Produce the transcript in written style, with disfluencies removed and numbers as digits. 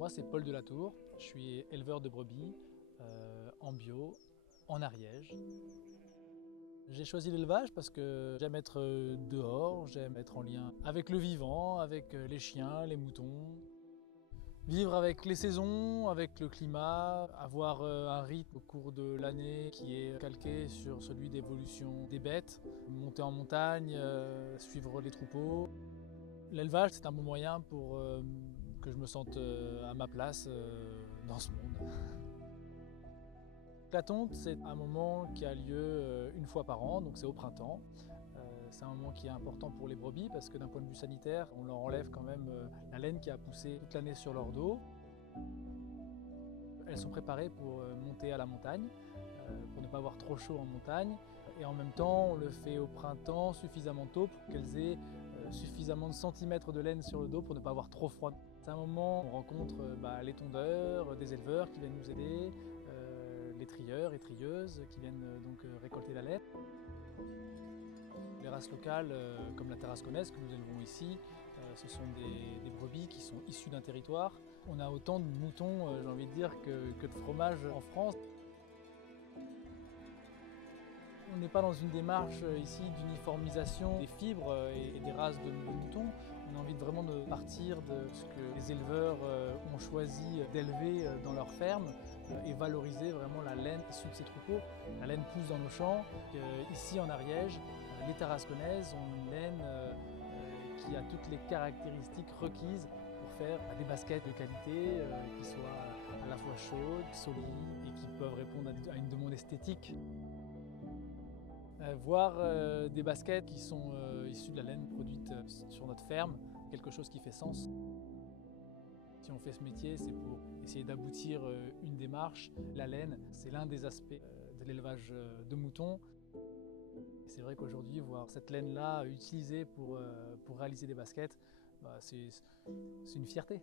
Moi, c'est Paul Delatour, je suis éleveur de brebis en bio, en Ariège. J'ai choisi l'élevage parce que j'aime être dehors, j'aime être en lien avec le vivant, avec les chiens, les moutons. Vivre avec les saisons, avec le climat, avoir un rythme au cours de l'année qui est calqué sur celui d'évolution des bêtes, monter en montagne, suivre les troupeaux. L'élevage, c'est un bon moyen pour que je me sente à ma place dans ce monde. La tonte, c'est un moment qui a lieu une fois par an, donc c'est au printemps. C'est un moment qui est important pour les brebis parce que d'un point de vue sanitaire, on leur enlève quand même la laine qui a poussé toute l'année sur leur dos. Elles sont préparées pour monter à la montagne, pour ne pas avoir trop chaud en montagne. Et en même temps, on le fait au printemps suffisamment tôt pour qu'elles aient suffisamment de centimètres de laine sur le dos pour ne pas avoir trop froid. C'est un moment où on rencontre les tondeurs, des éleveurs qui viennent nous aider, les trieurs et trieuses qui viennent récolter la laine. Les races locales, comme la tarasconnaise que nous élevons ici, ce sont des brebis qui sont issues d'un territoire. On a autant de moutons, j'ai envie de dire, que de fromage en France. On n'est pas dans une démarche ici d'uniformisation des fibres et des races de moutons. On a envie vraiment de partir de ce que les éleveurs ont choisi d'élever dans leur ferme et valoriser vraiment la laine issue de ces troupeaux. La laine pousse dans nos champs. Ici en Ariège, les tarasconnaises ont une laine qui a toutes les caractéristiques requises pour faire des baskets de qualité qui soient à la fois chaudes, solides et qui peuvent répondre à une demande esthétique. Voir des baskets qui sont issues de la laine produite sur notre ferme, quelque chose qui fait sens. Si on fait ce métier, c'est pour essayer d'aboutir une démarche. La laine, c'est l'un des aspects de l'élevage de moutons. C'est vrai qu'aujourd'hui, voir cette laine-là utilisée pour réaliser des baskets, c'est une fierté.